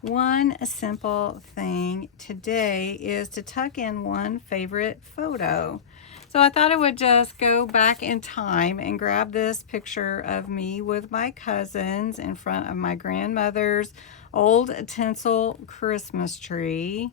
One simple thing today is to tuck in one favorite photo. So I thought I would just go back in time and grab this picture of me with my cousins in front of my grandmother's old tinsel Christmas tree.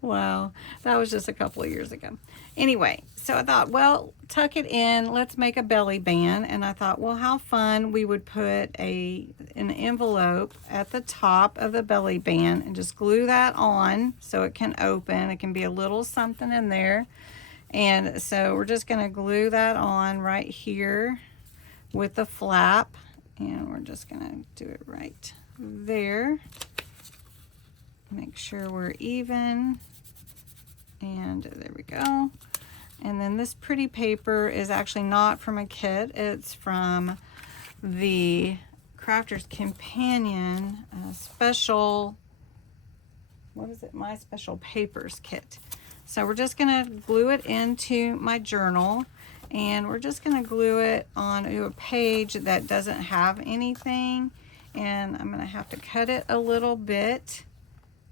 Wow, that was just a couple of years ago. Anyway, so I thought, well, tuck it in, let's make a belly band. And I thought, well, how fun we would put an envelope at the top of the belly band and just glue that on so it can open. It can be a little something in there. And so we're just going to glue that on right here with the flap. And we're just going to do it right there. Make sure we're even. And there we go. And then this pretty paper is actually not from a kit. It's from the Crafter's Companion special, what is it? My Special Papers kit. So we're just gonna glue it into my journal, and we're just gonna glue it onto a page that doesn't have anything. And I'm gonna have to cut it a little bit.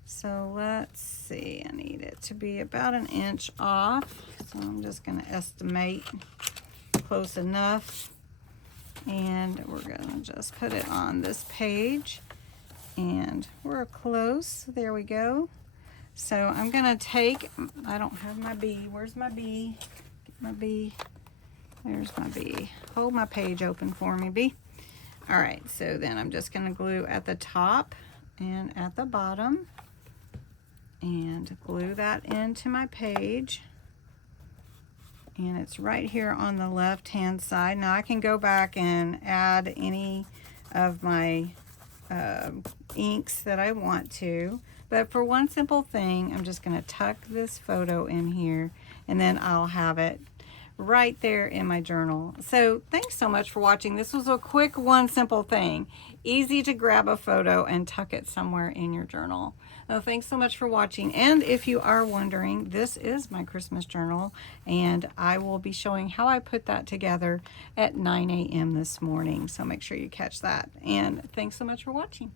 So let's see, I need it to be about 1 inch off. So I'm just gonna estimate close enough. And we're gonna just put it on this page. And we're close, there we go. So I'm gonna take, I don't have my bee, where's my bee? Get my bee, there's my bee. Hold my page open for me, bee. All right, so then I'm just gonna glue at the top and at the bottom. And glue that into my page, and it's right here on the left hand side. Now I can go back and add any of my inks that I want to, but for one simple thing, I'm just going to tuck this photo in here, and then I'll have it right there in my journal. So thanks so much for watching. This was a quick one simple thing, easy to grab a photo and tuck it somewhere in your journal. Thanks so much for watching. And if you are wondering, this is my Christmas journal, and I will be showing how I put that together at 9 a.m. this morning. So make sure you catch that. And thanks so much for watching.